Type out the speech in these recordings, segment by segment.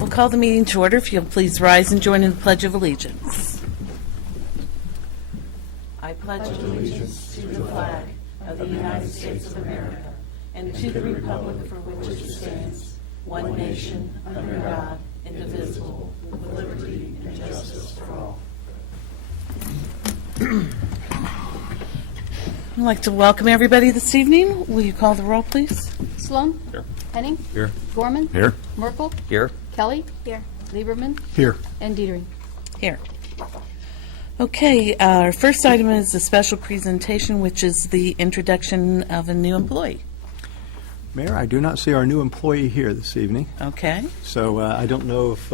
We'll call the meeting to order. If you'll please rise and join in the Pledge of Allegiance. I pledge allegiance to the flag of the United States of America and to the republic for which it stands, one nation, under God, indivisible, with liberty and justice for all. I'd like to welcome everybody this evening. Will you call the roll, please? Sloan? Here. Henning? Here. Gorman? Here. Merkel? Here. Kelly? Here. Lieberman? Here. And Dietering. Here. Okay, our first item is a special presentation, which is the introduction of a new employee. Mayor, I do not see our new employee here this evening, Okay. so I don't know if,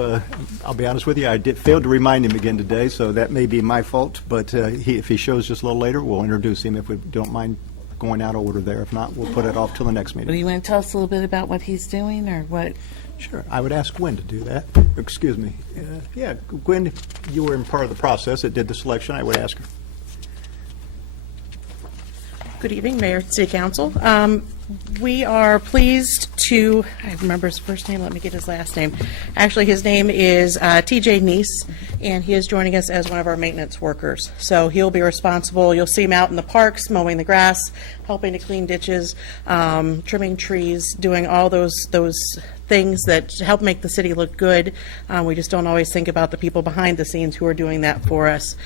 I'll be honest with you, I failed to remind him again today, so that may be my fault, but if he shows just a little later, we'll introduce him if we don't mind going out of order there. If not, we'll put it off till the next Well, meeting. you want to tell us a little bit about what he's doing, or what? Sure, I would ask Gwen to do that. Excuse me. Yeah, Gwen, you were in part of the process that did the selection. I would ask her. Good evening, Mayor, City Council. We are pleased to, I remember his first name, let me get his last name. Actually, his name is TJ Neese, and he is joining us as one of our maintenance workers. So he'll be responsible, you'll see him out in the parks, mowing the grass, helping to clean ditches, trimming trees, doing all those things that help make the city look good. We just don't always think about the people behind the scenes who are doing that for us.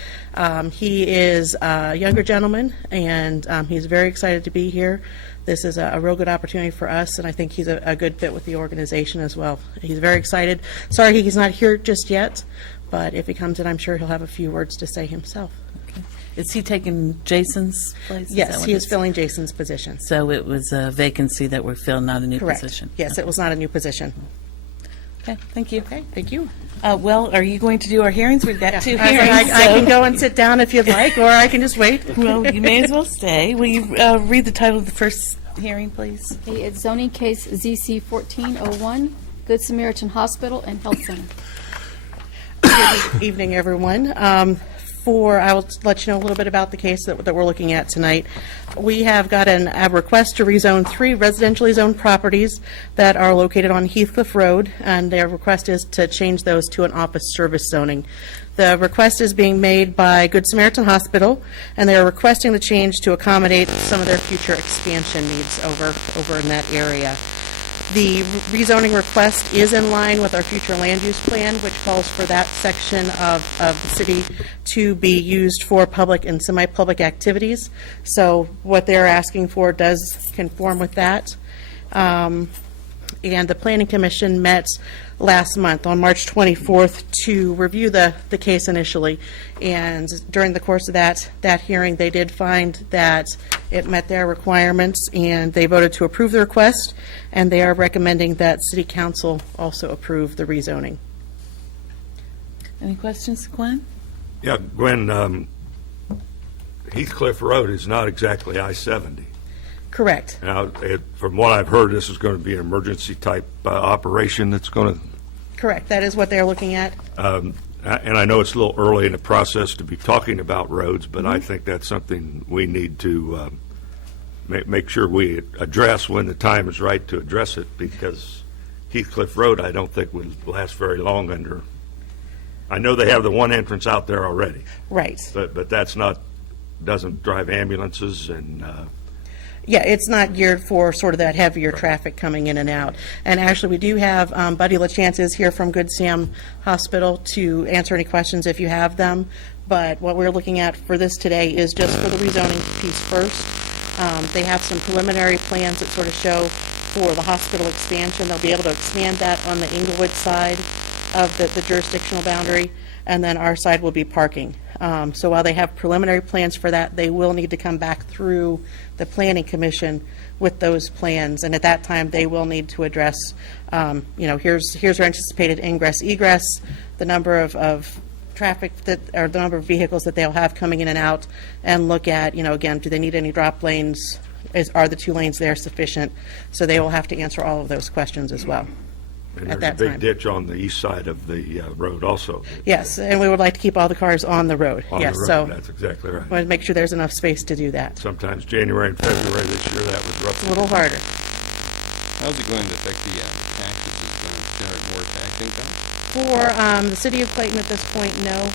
He is a younger gentleman, and he's very excited to be here. This is a real good opportunity for us, and I think he's a good fit with the organization as well. He's very excited. Sorry he's not here just yet, but if he comes in, I'm sure he'll have a few words to say himself. Okay. Is he taking Jason's place? Yes, he is filling Jason's position. So it was a vacancy that we're filling, not a new Correct. position? Yes, it was not a new position. Okay, thank you. Okay, thank you. Well, are you going to do our hearings? We've got two I hearings. can go and sit down if you'd like, or I can just wait. Well, you may as well stay. Will you read the title of the first hearing, please? Okay, it's zoning case ZC 1401, Good Samaritan Hospital and Health Center. Good evening, everyone. I will let you know a little bit about the case that we're looking at tonight. We have got a request to rezone 3 residentially zoned properties that are located on Heathcliff Road, and their request is to change those to an office service zoning. The request is being made by Good Samaritan Hospital, and they are requesting the change to accommodate some of their future expansion needs over in that area. The rezoning request is in line with our future land use plan, which calls for that section of the city to be used for public and semi-public activities. So what they're asking for does conform with that. And the Planning Commission met last month on March 24th to review the case initially. And during the course of that hearing, they did find that it met their requirements, and they voted to approve the request, and they are recommending that City Council also approve the rezoning. Any questions, Gwen? Yeah, Gwen, Heathcliff Road is not exactly I-70. Correct. Now, from what I've heard, this is going to be an emergency type operation that's going to, Correct. That is what they're looking at. and I know it's a little early in the process to be talking about roads, but I think that's something we need to make sure we address when the time is right to address it, because Heathcliff Road, I don't think would last very long under. I know they have the one entrance out there already, Right. but that's not, doesn't drive ambulances and. Yeah, it's not geared for sort of that heavier traffic coming in and out. And actually, we do have Buddy LaChance is here from Good Sam Hospital to answer any questions if you have them. But what we're looking at for this today is just for the rezoning piece first. They have some preliminary plans that sort of show for the hospital expansion. They'll be able to expand that on the Inglewood side of the jurisdictional boundary, and then our side will be parking. So while they have preliminary plans for that, they will need to come back through the Planning Commission with those plans, and at that time, they will need to address, here's our anticipated ingress, egress, the number of traffic that, or the number of vehicles that they'll have coming in and out, and look at, again, do they need any drop lanes? Are the 2 lanes there sufficient? So they will have to answer all of those questions as well. And at there's that a big time. ditch on the east side of the road also. Yes, and we would like to keep all the cars on the road. On Yes, the road, so that's exactly right. we want to make sure there's enough space to do that. Sometimes January and February this year, that was rough. A little harder. How's it going to affect the taxes? Is it going to generate more tax income? For the city of Clayton at this point, no.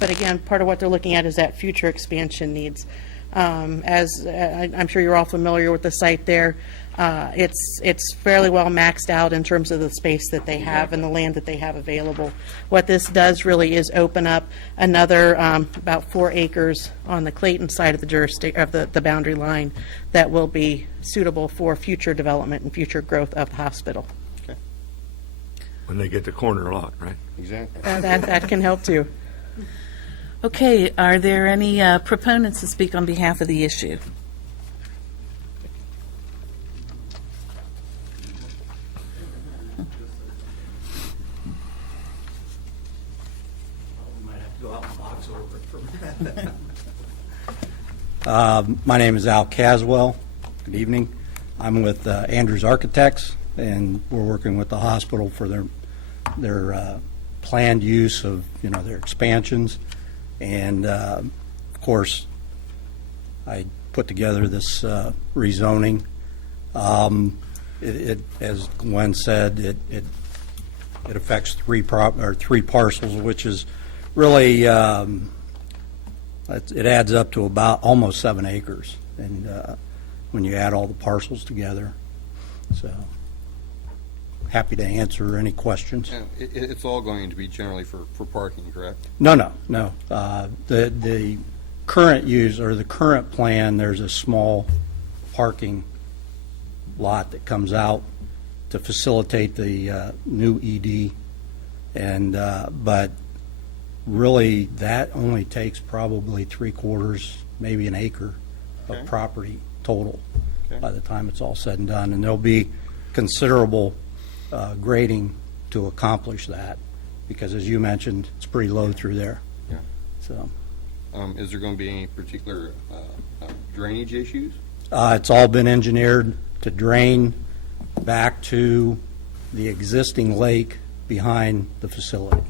But again, part of what they're looking at is that future expansion needs. As I'm sure you're all familiar with the site there, it's fairly well maxed out in terms of the space that they have and the land that they have available. What this does really is open up another about 4 acres on the Clayton side of the the boundary line that will be suitable for future development and future growth of the hospital. Okay. When they get the corner lot, right? Exactly. That can help too. Okay, are there any proponents to speak on behalf of the issue? My name is Al Caswell. Good evening. I'm with Andrews Architects, and we're working with the hospital for their planned use of, their expansions. And, of course, I put together this rezoning. As Gwen said, it affects three parcels, which is really it adds up to about almost 7 acres, and when you add all the parcels together. So, happy to answer any questions. Yeah, it's all going to be generally for parking, correct? No. The current use, or the current plan, there's a small parking lot that comes out to facilitate the new ED, and but really that only takes probably 3/4, maybe an acre Okay. of property total Okay. by the time it's all said and done, and there'll be considerable grading to accomplish that, because as you mentioned, it's pretty low through there. Yeah. So Is there going to be any particular drainage issues? it's all been engineered to drain back to the existing lake behind the facility.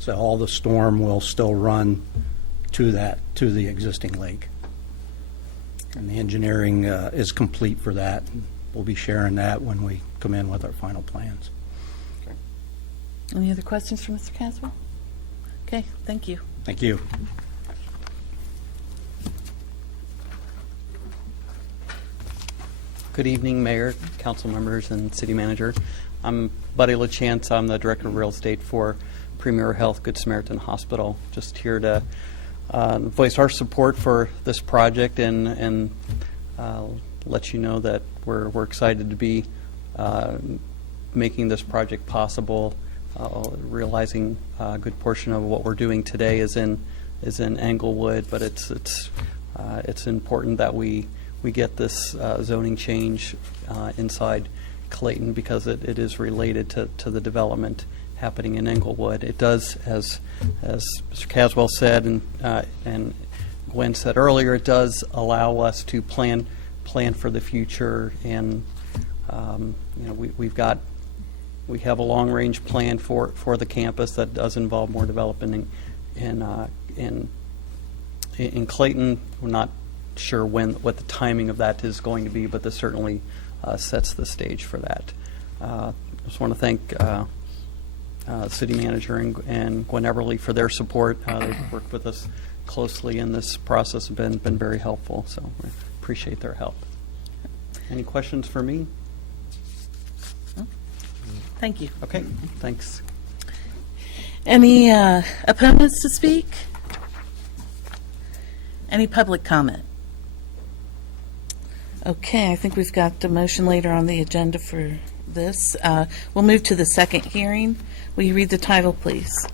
So all the storm will still run to the existing lake. And the engineering is complete for that. We'll be sharing that when we come in with our final plans. Any other questions for Mr. Caswell? Okay, thank you. Thank you. Good evening, Mayor, council members, and city manager. I'm Buddy LaChance. I'm the Director of Real Estate for Premier Health Good Samaritan Hospital. Just here to voice our support for this project and let you know that we're excited to be making this project possible. Realizing a good portion of what we're doing today is in Englewood, but it's important that we get this zoning change inside Clayton, because it is related to the development happening in Englewood. It does, as Mr. Caswell said and Gwen said earlier, it does allow us to plan for the future, and we have a long range plan for the campus that does involve more development in Clayton. We're not sure what the timing of that is going to be, but this certainly sets the stage for that. I just want to thank City Manager and Gwen Everly for their support. They've worked with us closely in this process, and been very helpful, so we appreciate their help. Any questions for me? Thank you. Okay, thanks. Any opponents to speak? Any public comment? Okay, I think we've got the motion later on the agenda for this. We'll move to the second hearing. Will you read the title, please?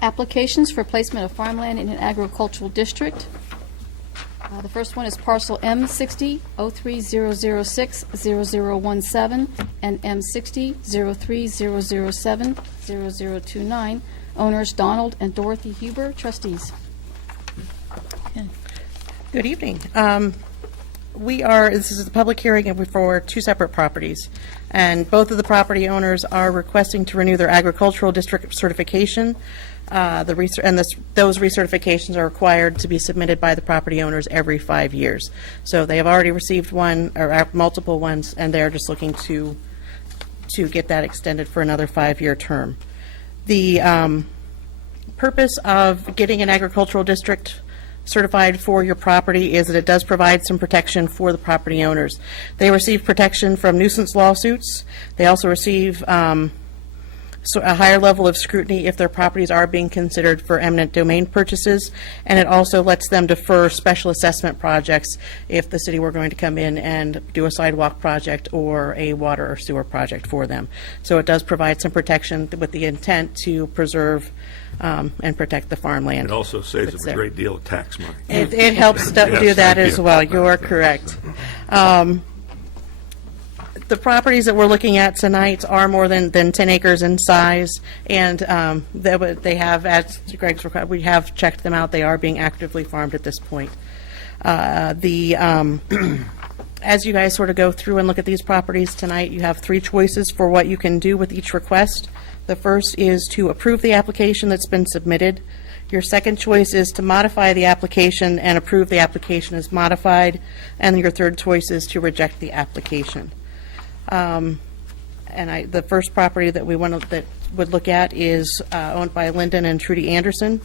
Applications for placement of farmland in an agricultural district. The first one is parcel M60-03006-0017 and M60-03007-0029. Owners Donald and Dorothy Huber, trustees. Good evening. This is a public hearing for two separate properties, and both of the property owners are requesting to renew their agricultural district certification. Those recertifications are required to be submitted by the property owners every 5 years. So they have already received one, or multiple ones, and they're just looking to get that extended for another 5-year term. The purpose of getting an agricultural district certified for your property is that it does provide some protection for the property owners. They receive protection from nuisance lawsuits. They also receive a higher level of scrutiny if their properties are being considered for eminent domain purchases, and it also lets them defer special assessment projects if the city were going to come in and do a sidewalk project or a water or sewer project for them. So it does provide some protection with the intent to preserve and protect the farmland. It also saves It's them a there. great deal of tax money. It helps do Yes, that thank as you. well. You're correct. The properties that we're looking at tonight are more than 10 acres in size, and they have, as Greg's required, we have checked them out. They are being actively farmed at this point. As you guys sort of go through and look at these properties tonight, you have 3 choices for what you can do with each request. The first is to approve the application that's been submitted. Your second choice is to modify the application and approve the application as modified. And your third choice is to reject the application. The first property that that would look at is owned by Lyndon and Trudy Anderson.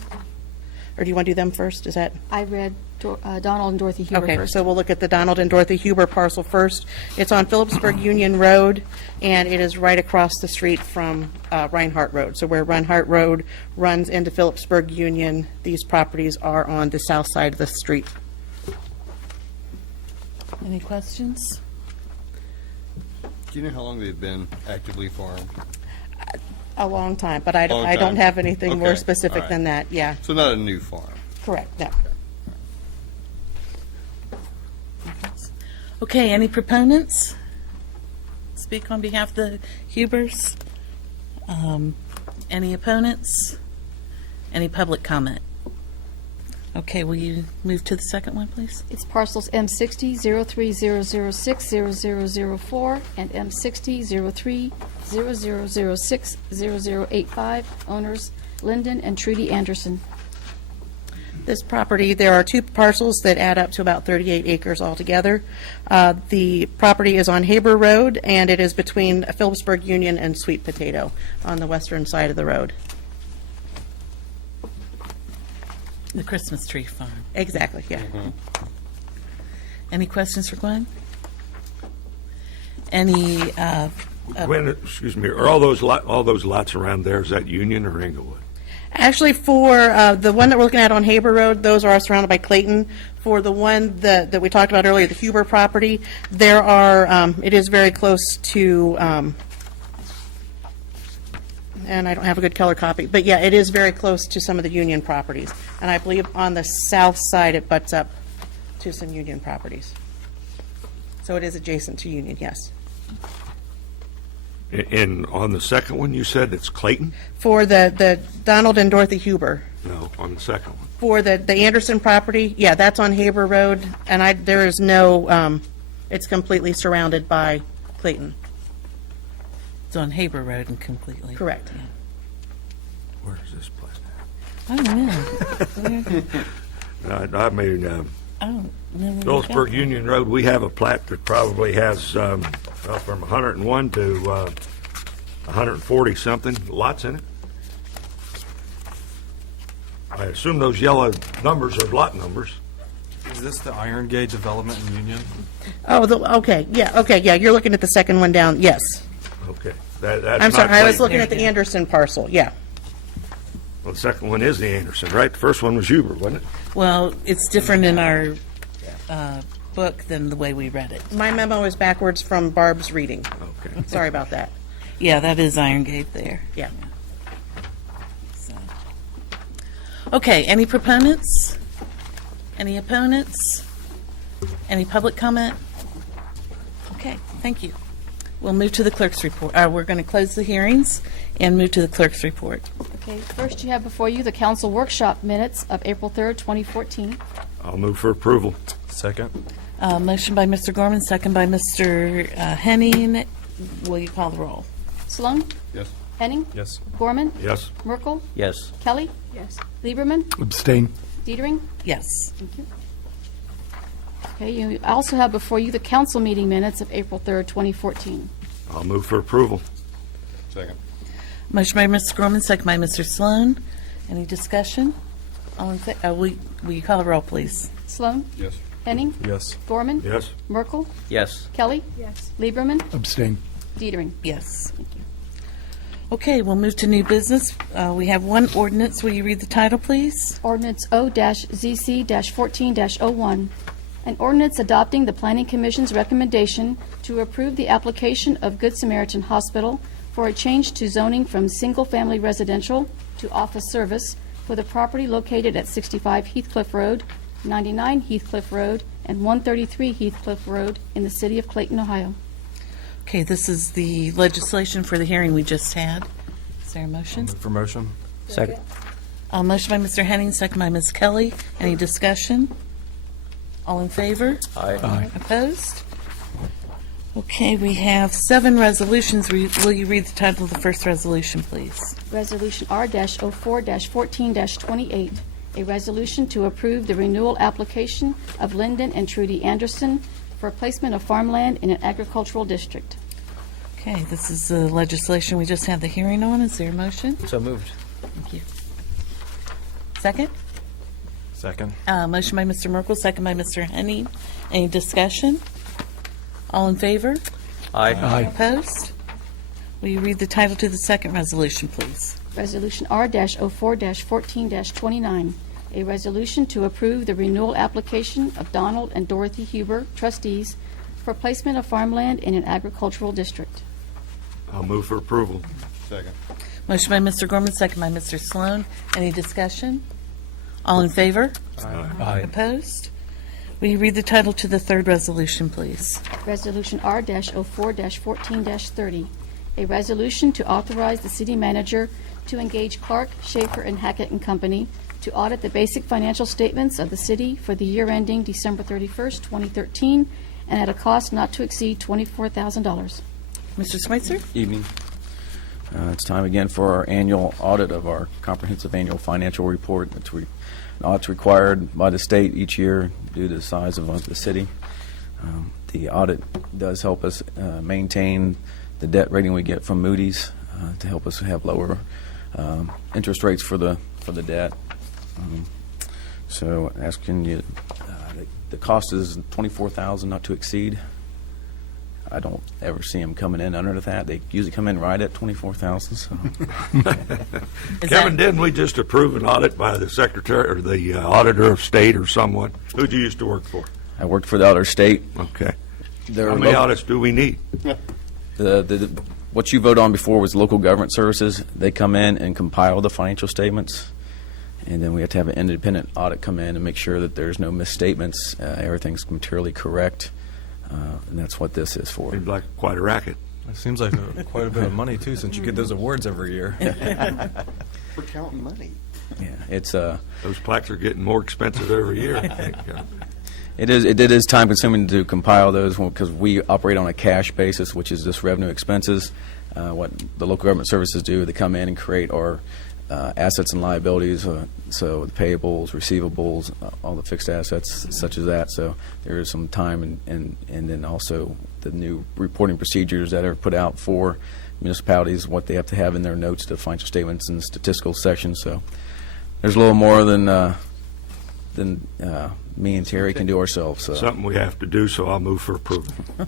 Or do you want to do them first? Is that? I read Donald and Dorothy Huber Okay, first. so we'll look at the Donald and Dorothy Huber parcel first. It's on Phillipsburg Union Road, and it is right across the street from Reinhardt Road. So where Reinhardt Road runs into Phillipsburg Union, these properties are on the south side of the street. Any questions? Do you know how long they've been actively farmed? A long time, but I Long don't time. have anything more Okay, specific all than right. that, yeah. So not a new farm? Correct, no. Okay, any proponents? Speak on behalf of the Hubers? Any opponents? Any public comment? Okay, will you move to the second one, please? It's parcels M60 03006 0004 and M60 030006 0085. Owners Lyndon and Trudy Anderson. This property, there are 2 parcels that add up to about 38 acres altogether. The property is on Haber Road, and it is between Phillipsburg Union and Sweet Potato on the western side of the road. The Christmas tree farm. Exactly, yeah. Any questions for Gwen? Any, Gwen, excuse me, are all those lots around there, is that Union or Englewood? Actually, for the one that we're looking at on Haber Road, those are surrounded by Clayton. For the one that we talked about earlier, the Huber property, there are, it is very close to, and I don't have a good color copy, but yeah, it is very close to some of the Union properties. And I believe on the south side, it butts up to some Union properties. So it is adjacent to Union, yes. And on the second one, you said it's Clayton? For the Donald and Dorothy Huber. No, on the second one. For the Anderson property, yeah, that's on Haber Road, and there is no, it's completely surrounded by Clayton. it's on Haber Road and completely. Correct. Where is this place I don't know. Where- now? I mean, I don't know. where we Phillipsburg got Union Road, we have a plat that probably has, from 101 to 140-something lots in it. I assume those yellow numbers are lot numbers. Is this the Iron Gate development in Union? Oh, okay, yeah, you're looking at the second one down, yes. Okay. That's I'm sorry, not I was Clayton. looking at the Anderson parcel, yeah. Well, the second one is the Anderson, right? The first one was Huber, wasn't it? Well, it's different in our book than the way we read it. My memo is backwards from Barb's reading. Okay. Sorry about that. Yeah, that is Iron Gate there. Yeah. So. Okay, any proponents? Any opponents? Any public comment? Okay, thank you. We'll move to the clerk's report. We're going to close the hearings and move to the clerk's report. Okay, first you have before you the council workshop minutes of April 3rd, 2014. I'll move for approval. Second. Motion by Mr. Gorman, second by Mr. Henning. Will you call the roll? Sloan? Yes. Henning? Yes. Gorman? Yes. Merkel? Yes. Kelly? Yes. Lieberman? Abstain. Dietering? Yes. Thank you. Okay, you also have before you the council meeting minutes of April 3rd, 2014. I'll move for approval. Second. Motion by Mr. Gorman, second by Mr. Sloan. Any discussion? All in will you call the roll, please? Sloan? Yes. Henning? Yes. Gorman? Yes. Merkel? Yes. Kelly? Yes. Lieberman? Abstain. Dietering? Yes. Okay, we'll move to new business. We have one ordinance. Will you read the title, please? Ordinance O-ZC-14-01, an ordinance adopting the Planning Commission's recommendation to approve the application of Good Samaritan Hospital for a change to zoning from single-family residential to office service for the property located at 65 Heathcliff Road, 99 Heathcliff Road, and 133 Heathcliff Road in the city of Clayton, Ohio. Okay, this is the legislation for the hearing we just had. Is there a motion? Move for motion. Second. Motion by Mr. Henning, second by Ms. Kelly. Any discussion? All in favor? Aye. Opposed? Okay, we have 7 resolutions. Will you read the title of the first resolution, please? Resolution R-04-14-28, a resolution to approve the renewal application of Lyndon and Trudy Anderson for placement of farmland in an agricultural district. Okay, this is the legislation we just had the hearing on. Is there a motion? So moved. Thank you. Second? Second. Motion by Mr. Merkel, second by Mr. Henning. Any discussion? All in favor? Aye. Opposed? Will you read the title to the second resolution, please? Resolution R-04-14-29, a resolution to approve the renewal application of Donald and Dorothy Huber, trustees, for placement of farmland in an agricultural district. I'll move for approval. Second. Motion by Mr. Gorman, second by Mr. Sloan. Any discussion? All in favor? Aye. Opposed? Will you read the title to the third resolution, please? Resolution R-04-14-30, a resolution to authorize the city manager to engage Clark, Schaefer, and Hackett and Company to audit the basic financial statements of the city for the year ending December 31st, 2013, and at a cost not to exceed $24,000. Mr. Schweitzer? Evening. It's time again for our annual audit of our comprehensive annual financial report. An audit's required by the state each year due to the size of the city. The audit does help us maintain the debt rating we get from Moody's to help us have lower interest rates for the debt. So asking you, the cost is $24,000 not to exceed. I don't ever see them coming in under that. They usually come in right at $24,000. So. Kevin, didn't we just approve an audit by the secretary or the auditor of state or someone? Who'd you used to work for? I worked for the auditor of state. Okay. There How are many local- audits do we need? What you voted on before was local government services. They come in and compile the financial statements, and then we have to have an independent audit come in and make sure that there's no misstatements, everything's materially correct, and that's what this is for. Seems like quite a racket. It seems like quite a bit of money, too, since you get those awards every year. We're counting money. Yeah, it's Those plaques are getting more expensive every year, I think. it is time consuming to compile those because we operate on a cash basis, which is just revenue expenses. What the local government services do, they come in and create our assets and liabilities, so the payables, receivables, all the fixed assets such as that. So there is some time and then also the new reporting procedures that are put out for municipalities, what they have to have in their notes to financial statements and statistical sections. So there's a little more than me and Terry can do ourselves. So. Something we have to do, so I'll move for approval. I'll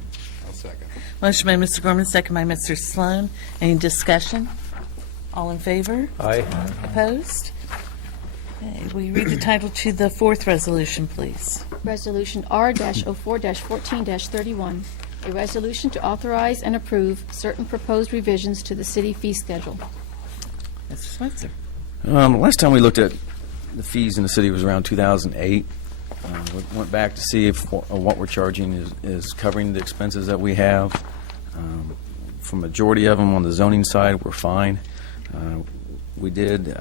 second. Motion by Mr. Gorman, second by Mr. Sloan. Any discussion? All in favor? Aye. Opposed? Okay, will you read the title to the fourth resolution, please? Resolution R-04-14-31, a resolution to authorize and approve certain proposed revisions to the city fee schedule. Mr. Switzer? Last time we looked at the fees in the city was around 2008. We went back to see if what we're charging is covering the expenses that we have. For majority of them on the zoning side, we're fine. We did,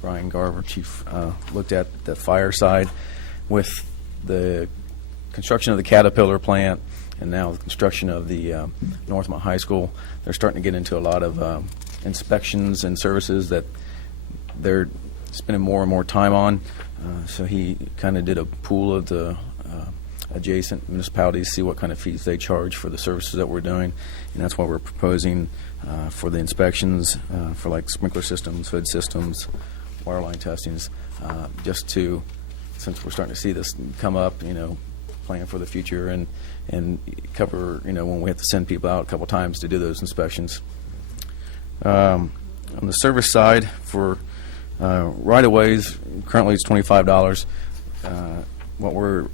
Brian Garver, Chief, looked at the fire side with the construction of the Caterpillar plant and now the construction of the Northmont High School, they're starting to get into a lot of inspections and services that they're spending more and more time on. So he kind of did a pool of the adjacent municipalities, see what kind of fees they charge for the services that we're doing, and that's why we're proposing for the inspections for like sprinkler systems, hood systems, water line testings, just to, since we're starting to see this come up, plan for the future and cover, when we have to send people out a couple times to do those inspections. On the service side, for right-of-ways, currently it's $25. What we're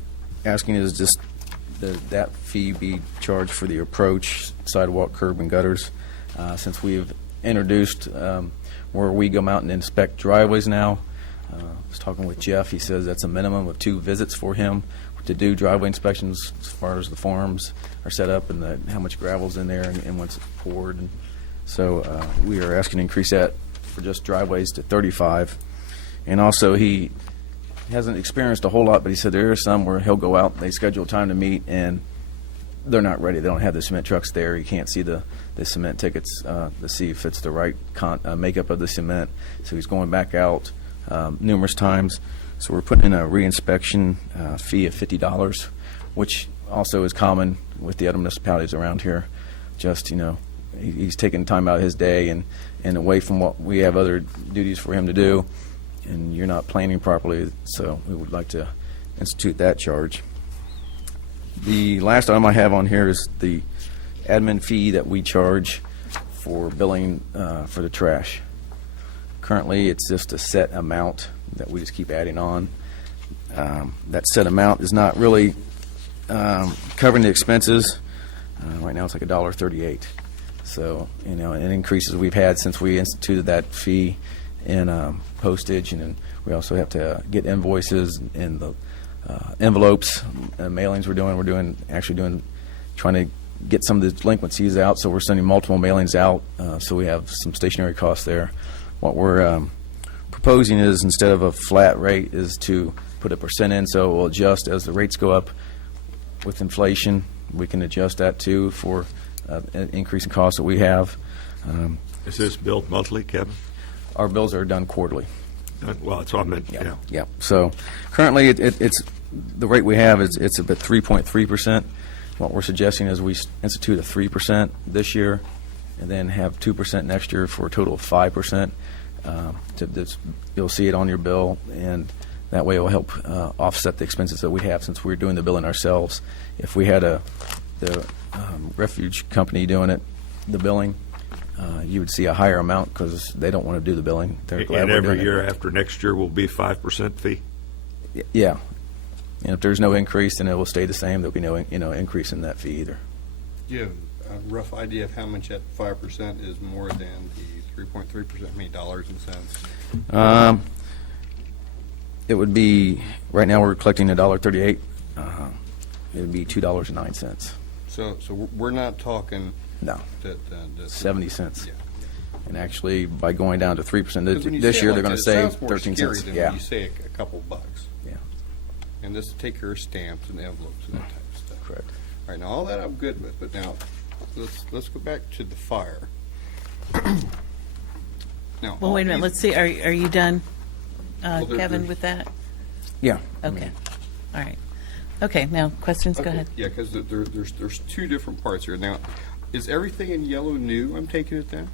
asking is just that fee be charged for the approach, sidewalk, curb, and gutters. Since we've introduced where we go out and inspect driveways now, I was talking with Jeff. He says that's a minimum of 2 visits for him to do driveway inspections as far as the forms are set up and how much gravel's in there and once it's poured. And so we are asking to increase that for just driveways to 35. And also he hasn't experienced a whole lot, but he said there are some where he'll go out, they schedule time to meet, and they're not ready. They don't have the cement trucks there. You can't see the cement tickets to see if it's the right makeup of the cement. So he's going back out numerous times. So we're putting in a reinspection fee of $50, which also is common with the other municipalities around here. Just, he's taking time out of his day and away from what we have other duties for him to do, and you're not planning properly, so we would like to institute that charge. The last item I have on here is the admin fee that we charge for billing for the trash. Currently, it's just a set amount that we just keep adding on. That set amount is not really covering the expenses. Right now, it's like $1.38. So, it increases we've had since we instituted that fee in postage, and then we also have to get invoices and the envelopes and mailings trying to get some of the delinquencies out, so we're sending multiple mailings out, so we have some stationary costs there. What we're proposing is, instead of a flat rate, is to put a % in, so it will adjust as the rates go up with inflation. We can adjust that too for an increase in costs that we have. Is this billed monthly, Kevin? Our bills are done quarterly. Well, that's what I meant, yeah. Yeah. So currently, it's the rate we have is it's about 3.3%. What we're suggesting is we institute a 3% this year, and then have 2% next year for a total of 5%. You'll see it on your bill, and that way it will help offset the expenses that we have since we're doing the billing ourselves. If we had the refuge company doing the billing, you would see a higher amount because they don't want to do the billing. They're glad And we're every doing it. year after next year will be 5% fee? Yeah. And if there's no increase, then it will stay the same. There'll be no increase in that fee either. Do you have a rough idea of how much that 5% is more than the 3.3%? How many dollars and cents? It would be, right now we're collecting $1.38. It would be $2.09. So we're not talking No, that 70 cents. Yeah. And actually, by going down to 3%, 'Cause when you this say it year like they're going that, to it save sounds more 13 scary cents. than Yeah. when you say a couple bucks. Yeah. And this to take care of stamps and envelopes and that type of stuff. Correct. All right, now all that I'm good with, but now let's go back to the fire. Now, Well, wait a minute, let's see, are you done, Well, there- Kevin, there's- with that? Yeah. Okay, all right. Okay, now, questions, go Okay, ahead. Yeah, because there's two different parts here. Now, is everything in yellow new? I'm taking it then.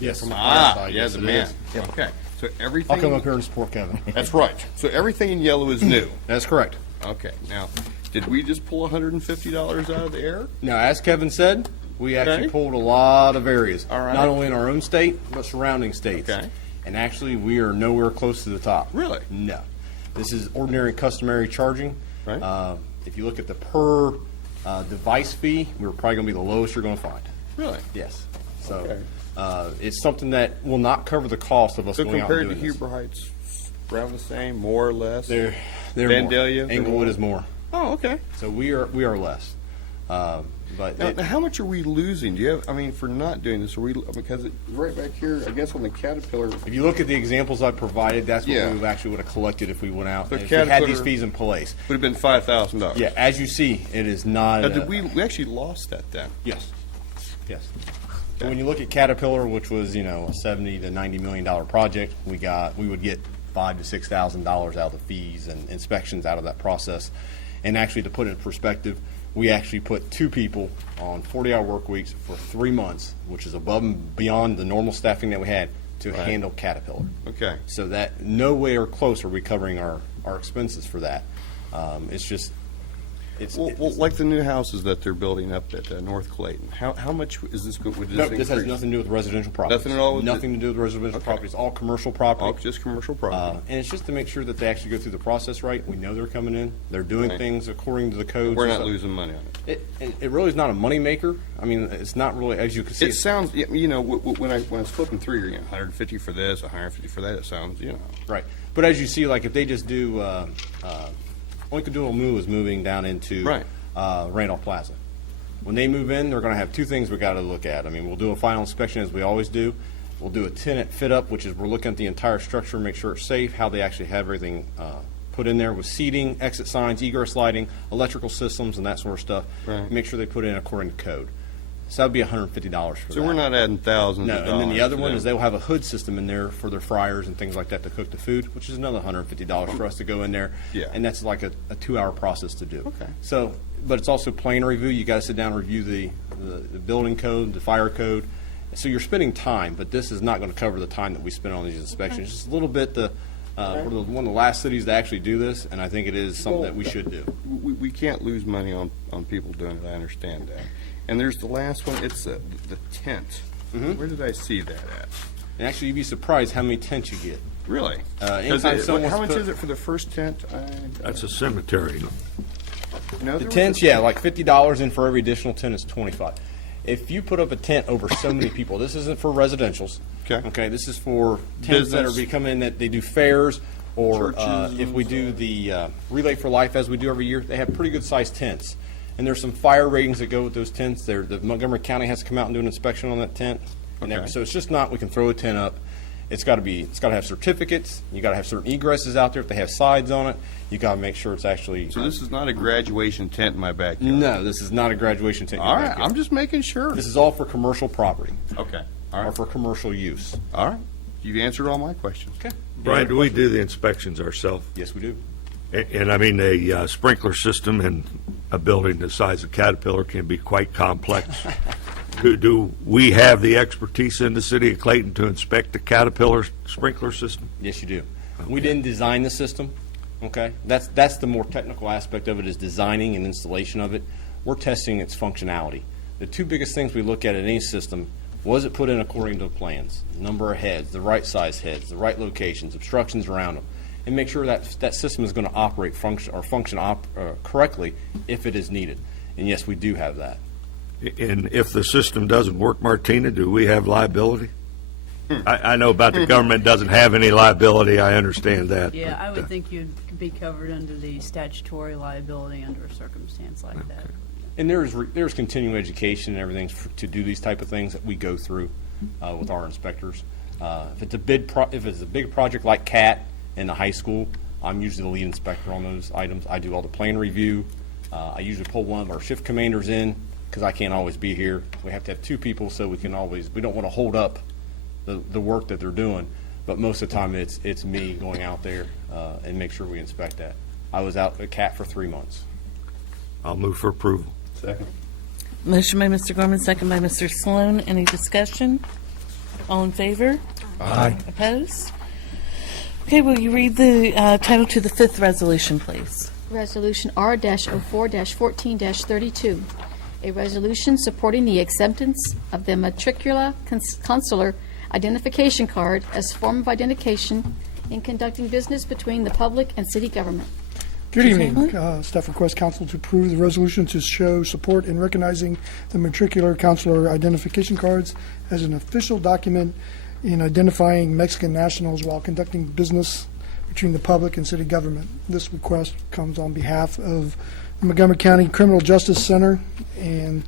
Yes. Yeah, the man. Okay, so everything. I'll come up here and support Kevin. That's right. So everything in yellow is new. That's correct. Okay, now, did we just pull $150 out of the air? Now, as Kevin said, we actually Okay. pulled a lot of areas. All right. Not only in our own state, but surrounding states. Okay. And actually, we are nowhere close to the top. Really? No. This is ordinary and customary charging. Right. If you look at the per device fee, we're probably going to be the lowest you're going to find. Really? Yes. So Okay. it's something that will not cover the cost of us So going out and compared to doing this. Huber Heights, around the same, more or less? They're Vandalia, more. they're Englewood more? is more. Oh, okay. So we are less. But Now, how much are we losing? Do you have, I mean, for not doing this, because right back here, I guess on the Caterpillar, If you look at the examples I provided, that's what Yeah. we actually would have collected if we went out, So and if we had these Caterpillar- fees in place. would have been $5,000. Yeah, as you see, it is not. Now, did we actually lost that then? Yes, yes. So when you look at Caterpillar, which was, a $70 to $90 million project, we would get $5,000 to $6,000 out of the fees and inspections out of that process. And actually, to put it in perspective, we actually put 2 people on 40-hour work weeks for 3 months, which is above and beyond the normal staffing that we had to handle Caterpillar. Okay. So that nowhere close are we covering our expenses for that. It's just, Well, like the new houses that they're building up at North Clayton, how much is this, would this no, increase? this has nothing to do with residential properties. Nothing at all with Nothing to do with residential Okay. properties, all commercial property. All just commercial property? And it's just to make sure that they actually go through the process right. We know they're coming in, they're doing Right. things according to the codes. We're and not stuff. losing money on it. It really is not a moneymaker. I mean, it's not really, as you can see. It sounds, when I was flipping through here, 150 for this, 150 for that, it sounds, Right. But as you see, like if they just do, Oinkadoodle is moving down into Right. Randolph Plaza. When they move in, they're going to have 2 things we got to look at. I mean, we'll do a final inspection as we always do. We'll do a tenant fit up, which is we're looking at the entire structure, make sure it's safe, how they actually have everything put in there with seating, exit signs, egress lighting, electrical systems, and that sort of stuff. Right. Make sure they put in according to code. So that'd be $150 for that. So we're not adding thousands No, of dollars. and then the other to one them. is they'll have a hood system in there for their fryers and things like that to cook the food, which is another $150 for us to go in there. Yeah. And that's like a 2-hour process to do. Okay. So, but it's also plan review. You got to sit down and review the building code, the fire code. So you're spending time, but this is not going to cover the time that we spend on these inspections. Just a little bit. We're one of the last cities to actually do this, and I think it is something that we should do. We can't lose money on people doing it, I understand that. And there's the last one, it's the tent. Mm-hmm. Where did I see that at? And actually, you'd be surprised how many tents you get. Really? Anytime someone's How much put- is it for the first tent? That's a cemetery. The tents, yeah, like $50, and for every additional tent is $25. If you put up a tent over so many people, this isn't for residentials. Okay. Okay, this is for tents that are Business. becoming that they do fairs, or Churches if we and do the Relay for Life as we do every year, they have pretty good sized tents. And there's some fire ratings that go with those tents. The Montgomery County has to come out and do an inspection on that tent. Okay. So it's just not we can throw a tent up. It's got to have certificates. You got to have certain egresses out there if they have sides on it. You got to make sure it's actually. So this is not a graduation tent in my backyard? No, this is not a graduation tent. in your All right, backyard. I'm just making sure. This is all for commercial property Okay, all or right, for commercial use. all right. You've answered all my questions. Okay. Brian, do we do the inspections ourselves? Yes, we do. And I mean, a sprinkler system in a building the size of Caterpillar can be quite complex. Do we have the expertise in the city of Clayton to inspect the Caterpillar sprinkler system? Yes, you do. We didn't design the system. Okay, that's the more technical aspect of it is designing and installation of it. We're testing its functionality. The 2 biggest things we look at in any system: was it put in according to the plans? Number of heads, the right size heads, the right locations, obstructions around them, and make sure that system is going to operate function correctly if it is needed. And yes, we do have that. And if the system doesn't work, Martina, do we have liability? I know about the government doesn't have any liability, I understand that. Yeah, but, I would think you'd be covered under the statutory liability under a circumstance like that. And there's continuing education and everything to do these type of things that we go through with our inspectors. If it's a big project like CAT in the high school, I'm usually the lead inspector on those items. I do all the plan review. I usually pull one of our shift commanders in because I can't always be here. We have to have 2 people so we don't want to hold up the work that they're doing. But most of the time it's me going out there and make sure we inspect that. I was out at CAT for 3 months. I'll move for approval. Second. Motion by Mr. Gorman, second by Mr. Sloan. Any discussion? All in favor? Aye. Opposed? Okay, will you read the title to the 5th resolution, please? Resolution R-04-14-32, a resolution supporting the acceptance of the matricula consular identification card as form of identification in conducting business between the public and city government. Good evening. Staff requests council to approve the resolution to show support in recognizing the matricular consular identification cards as an official document in identifying Mexican nationals while conducting business between the public and city government. This request comes on behalf of the Montgomery County Criminal Justice Center and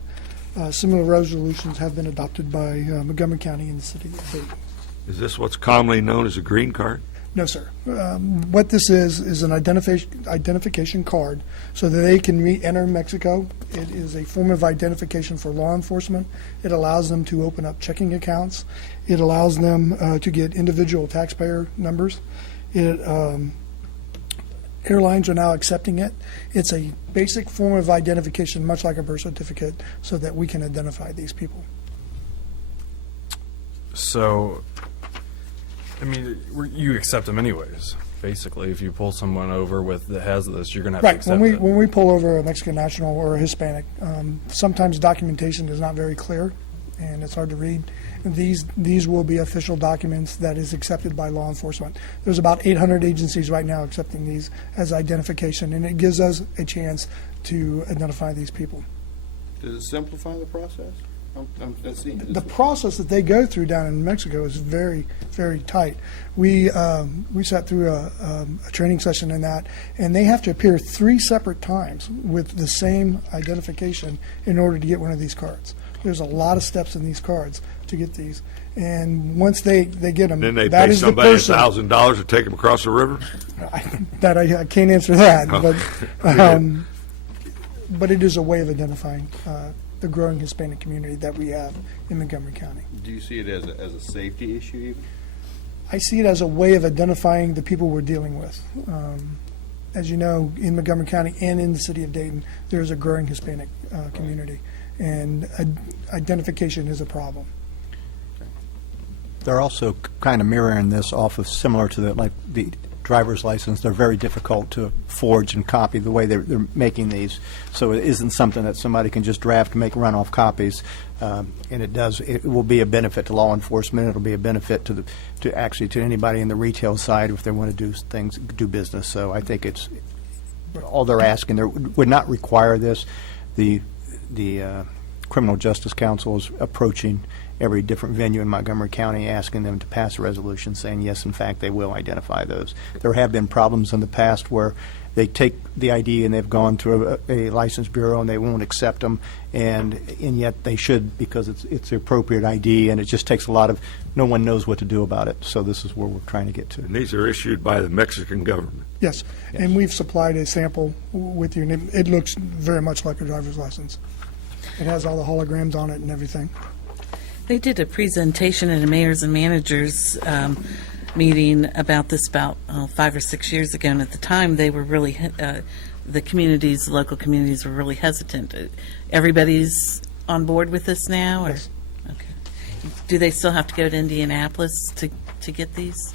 Similar resolutions have been adopted by Montgomery County and the city of Dayton. Is this what's commonly known as a green card? No, sir. What this is an identification card so that they can re-enter Mexico. It is a form of identification for law enforcement. It allows them to open up checking accounts. It allows them to get individual taxpayer numbers. Airlines are now accepting it. It's a basic form of identification, much like a birth certificate, so that we can identify these people. So, I mean, you accept them anyways. Basically, if you pull someone over that has this, you're going to have to Right. accept When it. we pull over a Mexican national or a Hispanic, sometimes documentation is not very clear, and it's hard to read. These will be official documents that is accepted by law enforcement. There's about 800 agencies right now accepting these as identification, and it gives us a chance to identify these people. Does it simplify the process? Let's see. The process that they go through down in Mexico is very, very tight. We sat through a training session in that, and they have to appear 3 separate times with the same identification in order to get one of these cards. There's a lot of steps in these cards to get these, and once they get them, Then they that pay is the somebody person. $1,000 to take them across the river? I can't answer that, but it is a way of identifying the growing Hispanic community that we have in Montgomery County. Do you see it as a safety issue even? I see it as a way of identifying the people we're dealing with. As you know, in Montgomery County and in the city of Dayton, there's a growing Hispanic community, and identification is a problem. They're also kind of mirroring this off of similar to the driver's license. They're very difficult to forge and copy the way they're making these. So it isn't something that somebody can just draft, make runoff copies. And it will be a benefit to law enforcement. It'll be a benefit to anybody in the retail side if they want to do business. So I think it's all they're asking. They would not require this. The Criminal Justice Council is approaching every different venue in Montgomery County, asking them to pass a resolution saying, yes, in fact, they will identify those. There have been problems in the past where they take the ID and they've gone to a license bureau and they won't accept them, and yet they should, because it's the appropriate ID, and it just takes no one knows what to do about it. So this is where we're trying to get to. And these are issued by the Mexican government. Yes, and we've supplied a sample with you, and it looks very much like a driver's license. It has all the holograms on it and everything. They did a presentation at a mayors and managers meeting about this about 5 or 6 years ago, and at the time they were really, the local communities were really hesitant. Everybody's on board with this now? Or? Yes. Okay. Do they still have to go to Indianapolis to get these?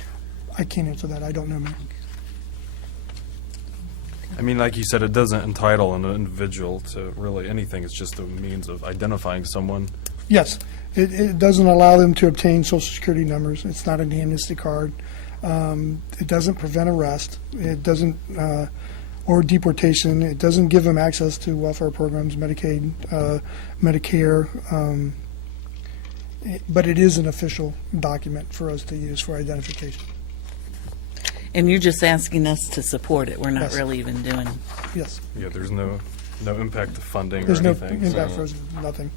I can't answer that. I don't know, ma'am. I mean, like you said, it doesn't entitle an individual to really anything. It's just a means of identifying someone. Yes, it doesn't allow them to obtain Social Security numbers. It's not an amnesty card. It doesn't prevent arrest. It doesn't, or deportation. It doesn't give them access to welfare programs, Medicaid, Medicare. But it is an official document for us to use for identification. And you're just asking us to support it. We're not Yes. really even doing. Yes, Yeah, there's no impact to funding there's or no anything. impact so- for us, nothing.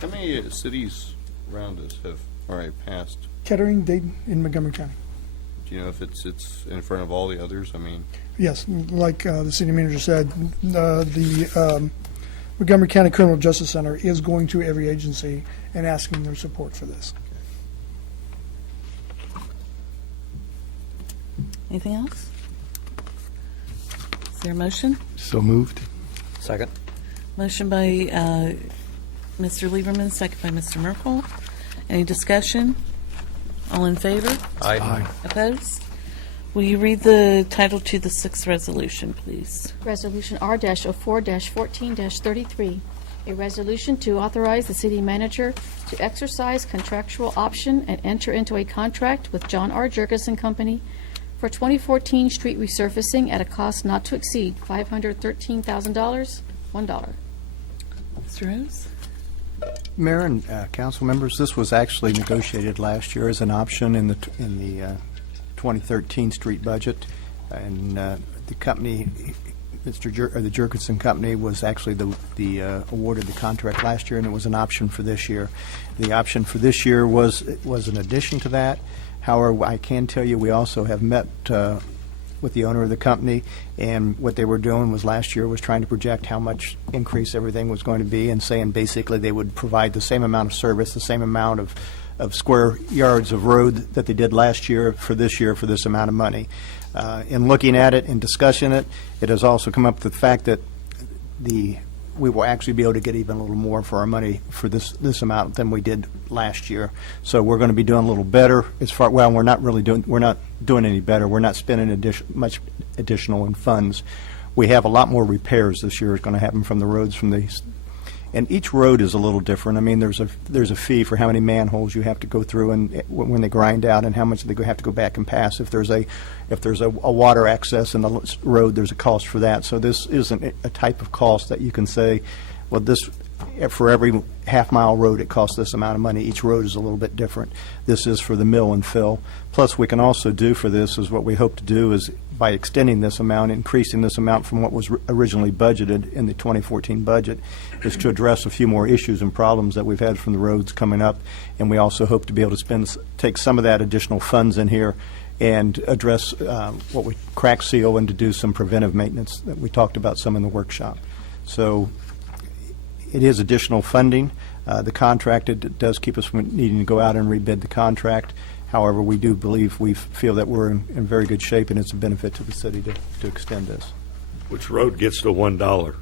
How many cities around us have already passed? Kettering, Dayton, and Montgomery County. Do you know if it's in front of all the others? I mean, Yes, like the city manager said, the Montgomery County Criminal Justice Center is going to every agency and asking their support for this. Anything else? Is there a motion? So moved. Second. Motion by Mr. Lieberman, second by Mr. Merkel. Any discussion? All in favor? Aye. Opposed? Will you read the title to the sixth resolution, please? Resolution R-04-14-33, a resolution to authorize the city manager to exercise contractual option and enter into a contract with John R. Jurgensen Company for 2014 street resurfacing at a cost not to exceed $513,000, $1. Mr. Rose? Mayor and council members, this was actually negotiated last year as an option in the 2013 street budget, and the company the Jurgensen Company was actually awarded the contract last year, and it was an option for this year. The option for this year was an addition to that. However, I can tell you, we also have met with the owner of the company, and what they were doing was last year was trying to project how much increase everything was going to be, and saying basically they would provide the same amount of service, the same amount of square yards of road that they did last year for this amount of money. In looking at it and discussing it, it has also come up with the fact that we will actually be able to get even a little more for our money for this amount than we did last year. So we're going to be doing a little better we're not doing any better. We're not spending much additional in funds. We have a lot more repairs this year is going to happen from the roads and each road is a little different. I mean, there's a fee for how many manholes you have to go through and when they grind out, and how much they have to go back and pass. If there's a water access in the road, there's a cost for that. So this isn't a type of cost that you can say, well, for every half-mile road, it costs this amount of money. Each road is a little bit different. This is for the mill and fill. Plus, we can also do for this is what we hope to do is by extending this amount, increasing this amount from what was originally budgeted in the 2014 budget, is to address a few more issues and problems that we've had from the roads coming up. And we also hope to be able to take some of that additional funds in here and address what we crack seal and to do some preventive maintenance that we talked about some in the workshop. So it is additional funding. The contract, it does keep us from needing to go out and rebid the contract. However, we do believe, we feel that we're in very good shape, and it's a benefit to the city to extend this. Which road gets to $1?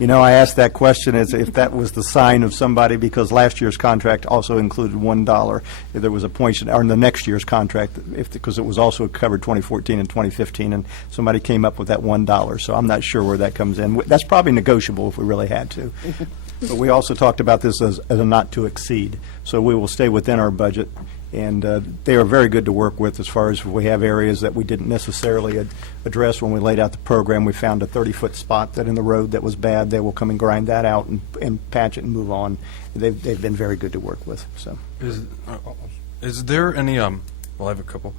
You know, I asked that question as if that was the sign of somebody, because last year's contract also included $1. If there was a point, or in the next year's contract, because it was also covered 2014 and 2015, and somebody came up with that $1. So I'm not sure where that comes in. That's probably negotiable if we really had to. But we also talked about this as a not to exceed. So we will stay within our budget. And they are very good to work with as far as if we have areas that we didn't necessarily address when we laid out the program. We found a 30-foot spot that in the road that was bad. They will come and grind that out and patch it and move on. They've been very good to work with. So, is there any well, I have a couple.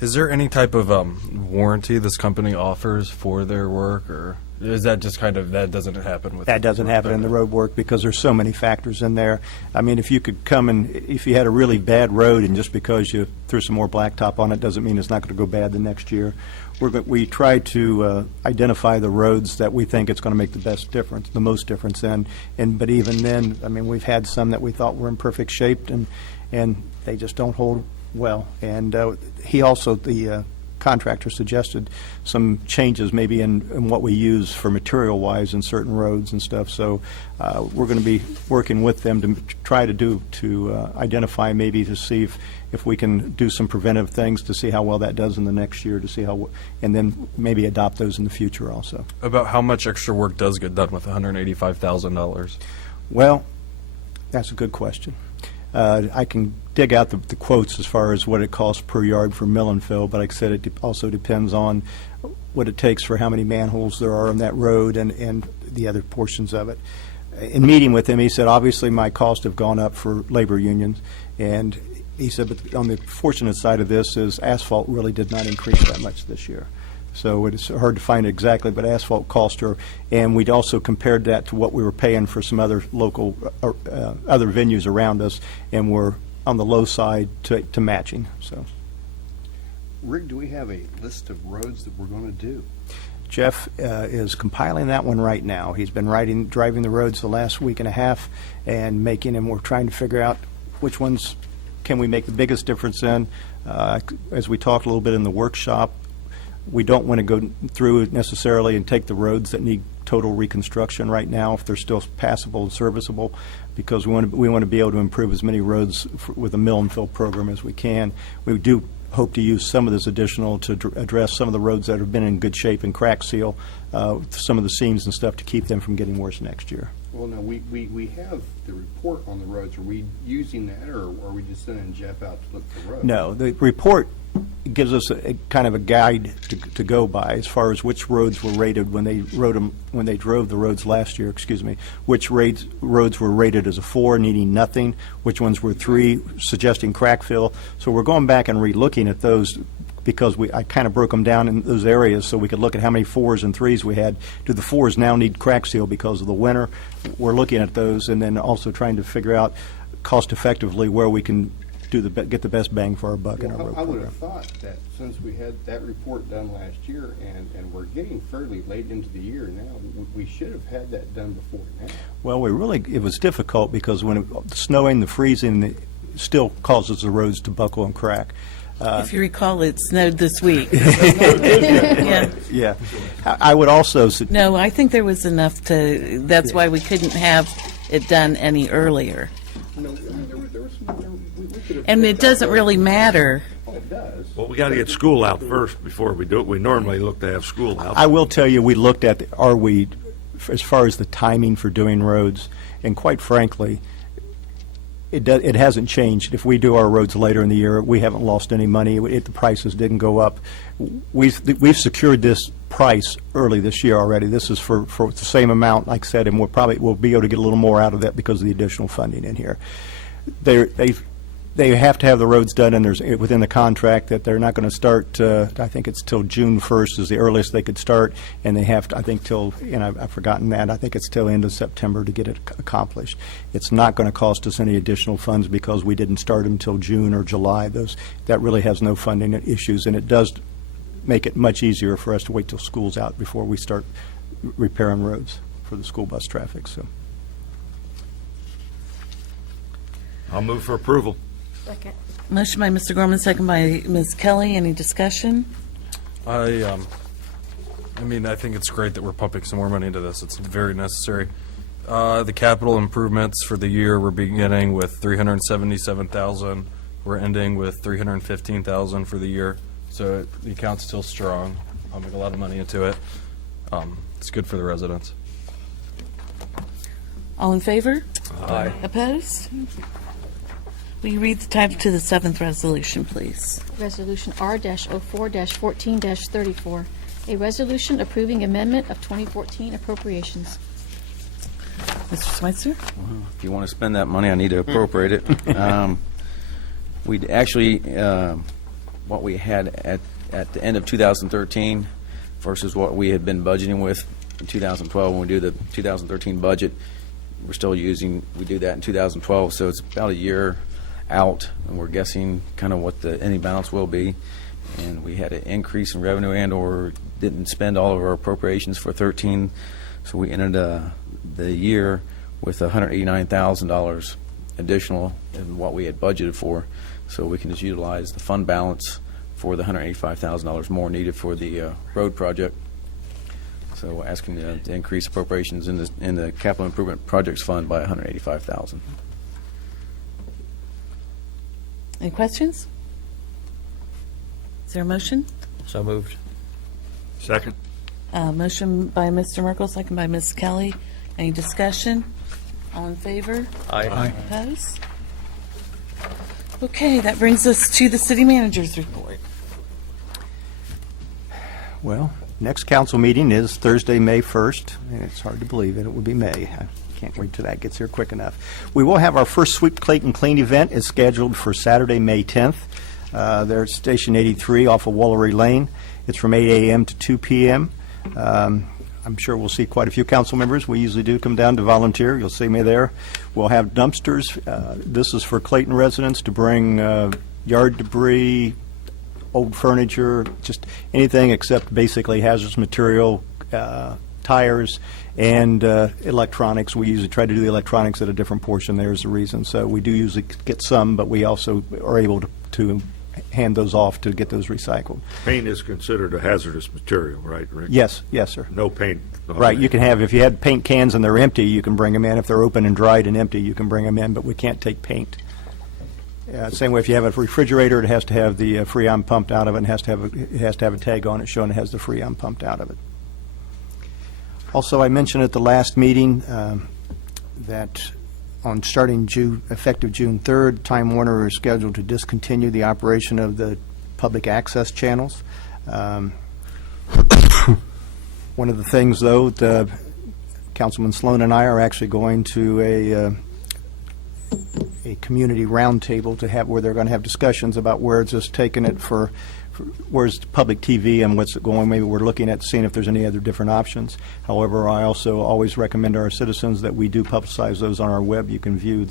Is there any type of warranty this company offers for their work, or is that just kind of, that doesn't happen with? That doesn't happen in the road work because there's so many factors in there. I mean, if you could come and, if you had a really bad road and just because you threw some more blacktop on it doesn't mean it's not going to go bad the next year. We try to identify the roads that we think it's going to make the most difference in. But even then, I mean, we've had some that we thought were in perfect shape and they just don't hold well. And he also, the contractor, suggested some changes maybe in what we use for material-wise in certain roads and stuff. So we're going to be working with them to try to identify, maybe to see if we can do some preventive things to see how well that does in the next year, to see how, and then maybe adopt those in the future also. About how much extra work does get done with $185,000? Well, that's a good question. I can dig out the quotes as far as what it costs per yard for mill and fill, but like I said, it also depends on what it takes for how many manholes there are on that road and the other portions of it. In meeting with him, he said, obviously my costs have gone up for labor unions, and he said, but on the fortunate side of this is asphalt really did not increase that much this year. So it's hard to find exactly, but asphalt cost her, and we'd also compared that to what we were paying for some other local, other venues around us, and we're on the low side to matching. So, Rick, do we have a list of roads that we're going to do? Jeff is compiling that one right now. He's been driving the roads the last week and a half and we're trying to figure out which ones can we make the biggest difference in. As we talked a little bit in the workshop, we don't want to go through necessarily and take the roads that need total reconstruction right now if they're still passable and serviceable, because we want to be able to improve as many roads with a mill and fill program as we can. We do hope to use some of this additional to address some of the roads that have been in good shape and crack seal, some of the seams and stuff to keep them from getting worse next year. Well, now, we have the report on the roads. Are we using that, or are we just sending Jeff out to look for roads? No, the report gives us a kind of a guide to go by as far as which roads were rated when they drove the roads last year, which roads were rated as a 4, needing nothing, which ones were 3, suggesting crack fill. So we're going back and re-looking at those because I kind of broke them down in those areas so we could look at how many 4s and 3s we had. Do the 4s now need crack seal because of the winter? We're looking at those, and then also trying to figure out cost effectively where we can get the best bang for our buck in our road I would program. have thought that since we had that report done last year, and we're getting fairly late into the year now, we should have had that done before now. Well, it was difficult because when the snowing, the freezing, it still causes the roads to buckle and crack. If you recall, it snowed this week. Yeah. Yeah. I would also, No, I think there was enough that's why we couldn't have it done any earlier. No, there was some, we could have. And it doesn't really matter. Oh, it does. Well, we got to get school out first before we do it. We normally look to have school out. I will tell you, we looked at, as far as the timing for doing roads, and quite frankly, it hasn't changed. If we do our roads later in the year, we haven't lost any money. The prices didn't go up. We've secured this price early this year already. This is for the same amount, like I said, and we'll be able to get a little more out of that because of the additional funding in here. They have to have the roads done, and there's within the contract that they're not going to start, I think it's till June 1st is the earliest they could start, and they have to, I think, till, and I've forgotten that, I think it's till end of September to get it accomplished. It's not going to cost us any additional funds because we didn't start them till June or July. That really has no funding issues, and it does make it much easier for us to wait till school's out before we start repairing roads for the school bus traffic, so. I'll move for approval. Motion by Mr. Gorman, second by Ms. Kelly. Any discussion? I mean, I think it's great that we're pumping some more money into this. It's very necessary. The capital improvements for the year, we're beginning with $377,000. We're ending with $315,000 for the year. So the account's still strong. Pumping a lot of money into it. It's good for the residents. All in favor? Aye. Opposed? Will you read the title to the seventh resolution, please? Resolution R-04-14-34, a resolution approving amendment of 2014 appropriations. Mr. Schweitzer? If you want to spend that money, I need to appropriate it. We'd actually, what we had at the end of 2013 versus what we had been budgeting with in 2012, when we do the 2013 budget, we do that in 2012, so it's about a year out, and we're guessing kind of what the ending balance will be. And we had an increase in revenue and/or didn't spend all of our appropriations for 13, so we ended the year with $189,000 additional in what we had budgeted for. So we can just utilize the fund balance for the $185,000 more needed for the road project. So we're asking to increase appropriations in the capital improvement projects fund by $185,000. Any questions? Is there a motion? So moved. Second. Motion by Mr. Merkel, second by Ms. Kelly. Any discussion? All in favor? Aye. Opposed? Okay, that brings us to the city manager's report. Well, next council meeting is Thursday, May 1st, and it's hard to believe it will be May. I can't wait till that gets here quick enough. We will have our first Sweep Clayton Clean event. It's scheduled for Saturday, May 10th. They're at Station 83 off of Wallery Lane. It's from 8 a.m. to 2 p.m. I'm sure we'll see quite a few council members. We usually do come down to volunteer. You'll see me there. We'll have dumpsters. This is for Clayton residents to bring yard debris, old furniture, just anything except basically hazardous material, tires, and electronics. We usually try to do the electronics at a different portion. There's the reason. So we do usually get some, but we also are able to hand those off to get those recycled. Paint is considered a hazardous material, right, Rick? Yes, sir. No paint. Right, you can have, if you had paint cans and they're empty, you can bring them in. If they're open and dried and empty, you can bring them in, but we can't take paint. Same way, if you have a refrigerator, it has to have the Freon pumped out of it, and it has to have a tag on it showing it has the Freon pumped out of it. Also, I mentioned at the last meeting that on effective June 3rd, Time Warner is scheduled to discontinue the operation of the public access channels. One of the things, though, Councilman Sloan and I are actually going to a community roundtable to have where they're going to have discussions about where it's just taking it for where's public TV and what's going, maybe we're looking at seeing if there's any other different options. However, I also always recommend to our citizens that we do publicize those on our web. You can view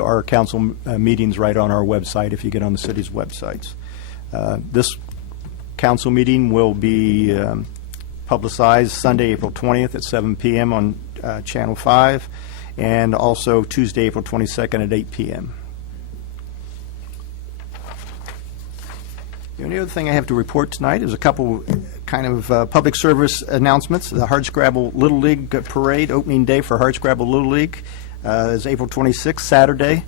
our council meetings right on our website if you get on the city's websites. This council meeting will be publicized Sunday, April 20th at 7 p.m. on Channel 5, and also Tuesday, April 22nd at 8 p.m. The only other thing I have to report tonight is a couple kind of public service announcements. The Hardscrabble Little League Parade, opening day for Hardscrabble Little League is April 26th, Saturday.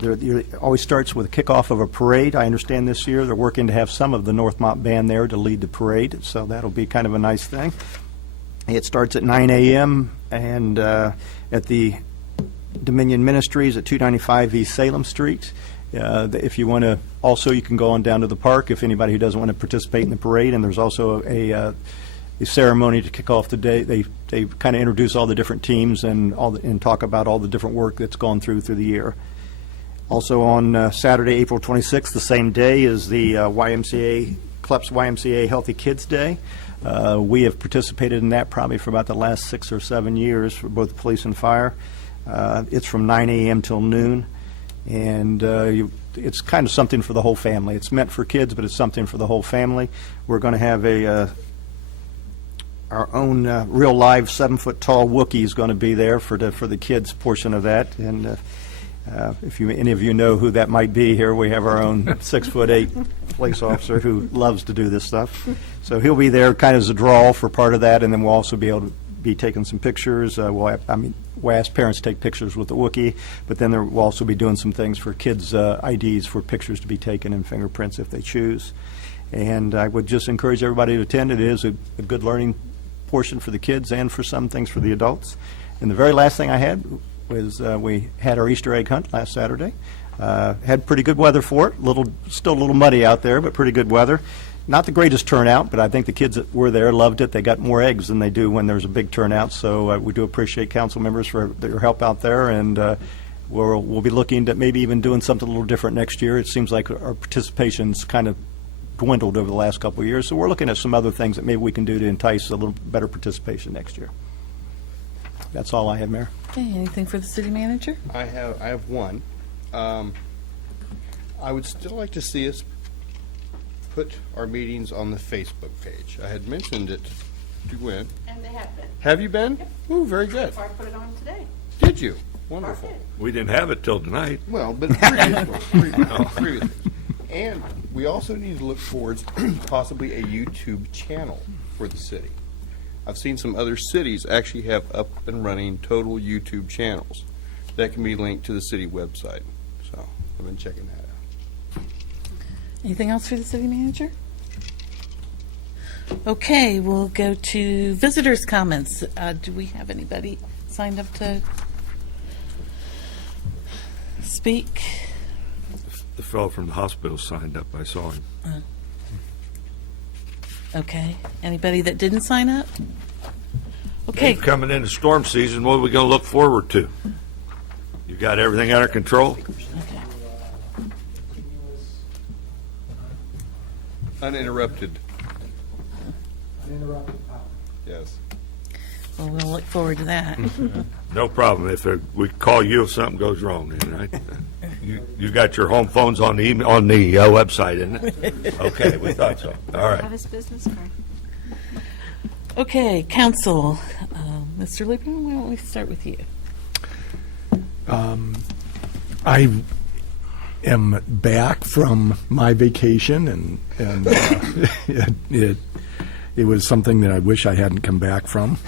It always starts with a kickoff of a parade. I understand this year they're working to have some of the Northmont band there to lead the parade, so that'll be kind of a nice thing. It starts at 9 a.m. and at the Dominion Ministries at 295 East Salem Street. If you want to, also you can go on down to the park if anybody who doesn't want to participate in the parade, and there's also a ceremony to kick off the day. They kind of introduce all the different teams and talk about all the different work that's gone through the year. Also on Saturday, April 26th, the same day, is the CLEPS YMCA Healthy Kids Day. We have participated in that probably for about the last 6 or 7 years for both police and fire. It's from 9 a.m. till noon, and it's kind of something for the whole family. It's meant for kids, but it's something for the whole family. We're going to have our own real live 7-foot-tall Wookiee is going to be there for the kids portion of that, and if any of you know who that might be here, we have our own 6'8" police officer who loves to do this stuff. So he'll be there kind of as a draw for part of that, and then we'll also be able to be taking some pictures. We'll ask parents to take pictures with the Wookiee, but then we'll also be doing some things for kids' IDs for pictures to be taken and fingerprints if they choose. And I would just encourage everybody to attend. It is a good learning portion for the kids and for some things for the adults. And the very last thing I had was we had our Easter egg hunt last Saturday. Had pretty good weather for it. Still a little muddy out there, but pretty good weather. Not the greatest turnout, but I think the kids that were there loved it. They got more eggs than they do when there's a big turnout. So we do appreciate council members for their help out there, and we'll be looking at maybe even doing something a little different next year. It seems like our participation's kind of dwindled over the last couple of years, so we're looking at some other things that maybe we can do to entice a little better participation next year. That's all I have, Mayor. Okay, anything for the city manager? I have one. I would still like to see us put our meetings on the Facebook page. I had mentioned it to Gwen. And they have been. Have you been? Ooh, very good. I put it on today. Did you? Wonderful. We didn't have it till tonight. Well, but previously. And we also need to look towards possibly a YouTube channel for the city. I've seen some other cities actually have up and running total YouTube channels that can be linked to the city website. So I've been checking that out. Anything else for the city manager? Okay, we'll go to visitors' comments. Do we have anybody signed up to speak? The fellow from the hospital signed up. I saw him. Okay. Anybody that didn't sign up? Okay. Dave, coming into storm season, what are we going to look forward to? You got everything under control? Okay. Uninterrupted. Yes. Well, we'll look forward to that. No problem. If we call you if something goes wrong, then, right? You got your home phones on the website, isn't it? Okay, we thought so. All right. Have his business card. Okay, council. Mr. Lippman, why don't we start with you? I am back from my vacation, and it was something that I wish I hadn't come back from.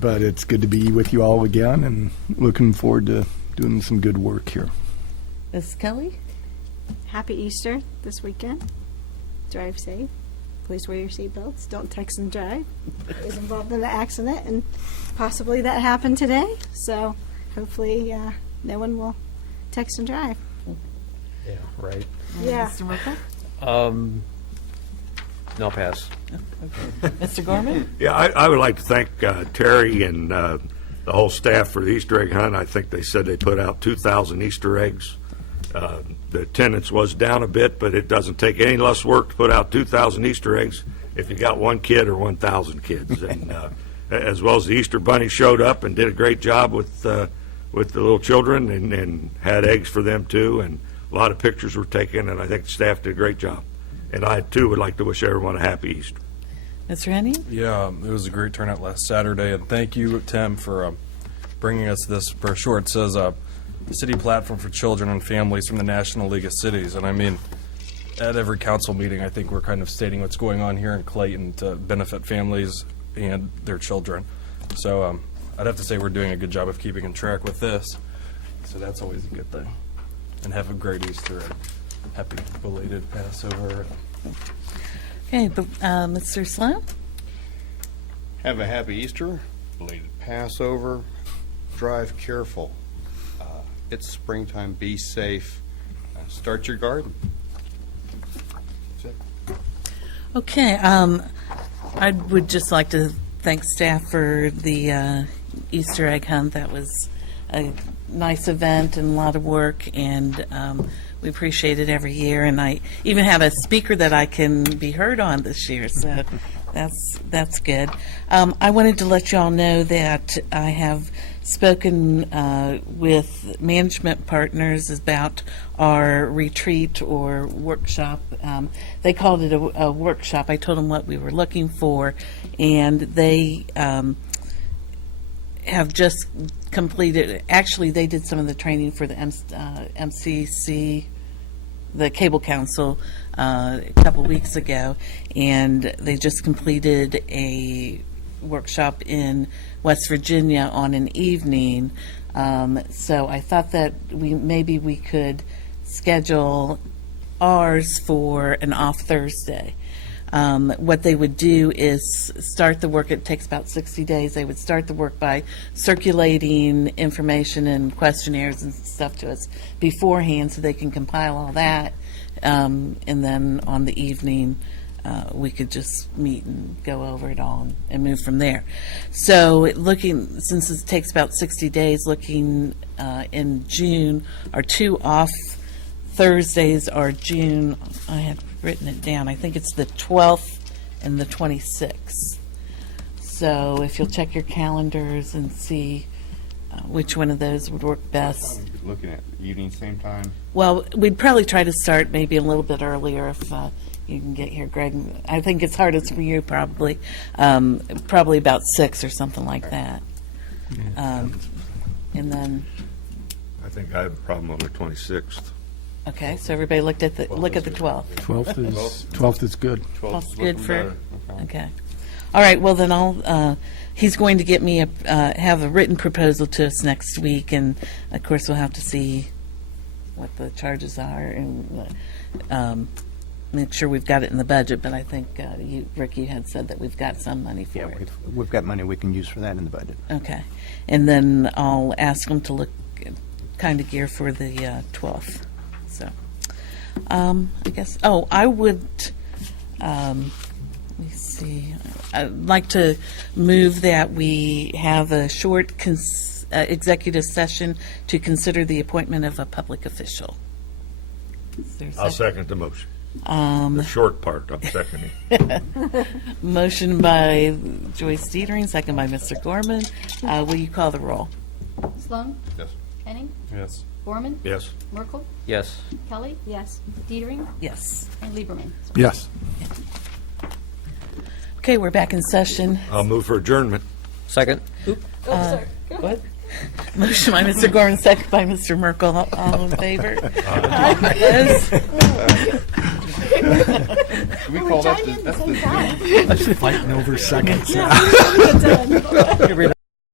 But it's good to be with you all again, and looking forward to doing some good work here. Ms. Kelly? Happy Easter this weekend. Drive safe. Please wear your seatbelts. Don't text and drive. I was involved in an accident, and possibly that happened today. So hopefully no one will text and drive. Yeah, right. Yeah. Mr. Merkel? No pass. Okay. Mr. Gorman? Yeah, I would like to thank Terry and the whole staff for the Easter egg hunt. I think they said they put out 2,000 Easter eggs The attendance was down a bit, but it doesn't take any less work to put out 2,000 Easter eggs if you got one kid or 1,000 kids. And as well as the Easter Bunny showed up and did a great job with the little children and had eggs for them too. And a lot of pictures were taken, and I think the staff did a great job. And I too would like to wish everyone a happy Easter. Mr. Henning? Yeah, it was a great turnout last Saturday, and thank you, Tim, for bringing us this brochure. It says City Platform for Children and Families from the National League of Cities. And I mean, at every council meeting, I think we're kind of stating what's going on here in Clayton to benefit families and their children. So I'd have to say we're doing a good job of keeping in track with this. So that's always a good thing. And have a great Easter and happy belated Passover. Okay, Mr. Sloan? Have a happy Easter, belated Passover, drive careful. It's springtime, be safe, start your garden. That's it. Okay, I would just like to thank staff for the Easter egg hunt. That was a nice event and a lot of work, and we appreciate it every year. And I even have a speaker that I can be heard on this year, so that's good. I wanted to let you all know that I have spoken with management partners about our retreat or workshop. They called it a workshop. I told them what we were looking for, and they have just completed. Actually, they did some of the training for the MCC, the Cable Council, a couple weeks ago, and they just completed a workshop in West Virginia on an evening. So I thought that maybe we could schedule ours for an off Thursday. What they would do is start the work. It takes about 60 days. They would start the work by circulating information and questionnaires and stuff to us beforehand so they can compile all that. And then on the evening, we could just meet and go over it all and move from there. So since it takes about 60 days, looking in June, our two off Thursdays are June, I had written it down, I think it's the 12th and the 26th. So if you'll check your calendars and see which one of those would work best. Looking at evening, same time. Well, we'd probably try to start maybe a little bit earlier if you can get here, Greg. I think it's hardest for you probably. Probably about 6 or something like that. And then, I think I have a problem on the 26th. okay, so everybody look at the 12th. 12th is good. 12th good for, okay. All right, well then he's going to get me have a written proposal to us next week, and of course we'll have to see what the charges are and make sure we've got it in the budget, but I think Rick, you had said that we've got some money for it. We've got money we can use for that in the budget. Okay, and then I'll ask them to look kind of gear for the 12th. So, I guess. Oh, I would. Let me see. I'd like to move that we have a short executive session to consider the appointment of a public official. Is there a I'll second? second the motion. The short part, I'm seconding. Motion by Joyce Dietering, second by Mr. Gorman. Will you call the roll? Sloan? Yes. Henning? Yes. Gorman? Yes. Merkel? Yes. Kelly? Yes. Dietering? Yes. And Lieberman? Yes. Okay, we're back in session. I'll move for adjournment. Second? Motion by Mr. Gorman, second by Mr. Merkel. All in favor? Opposed? Can we call that that's the Fighting over seconds.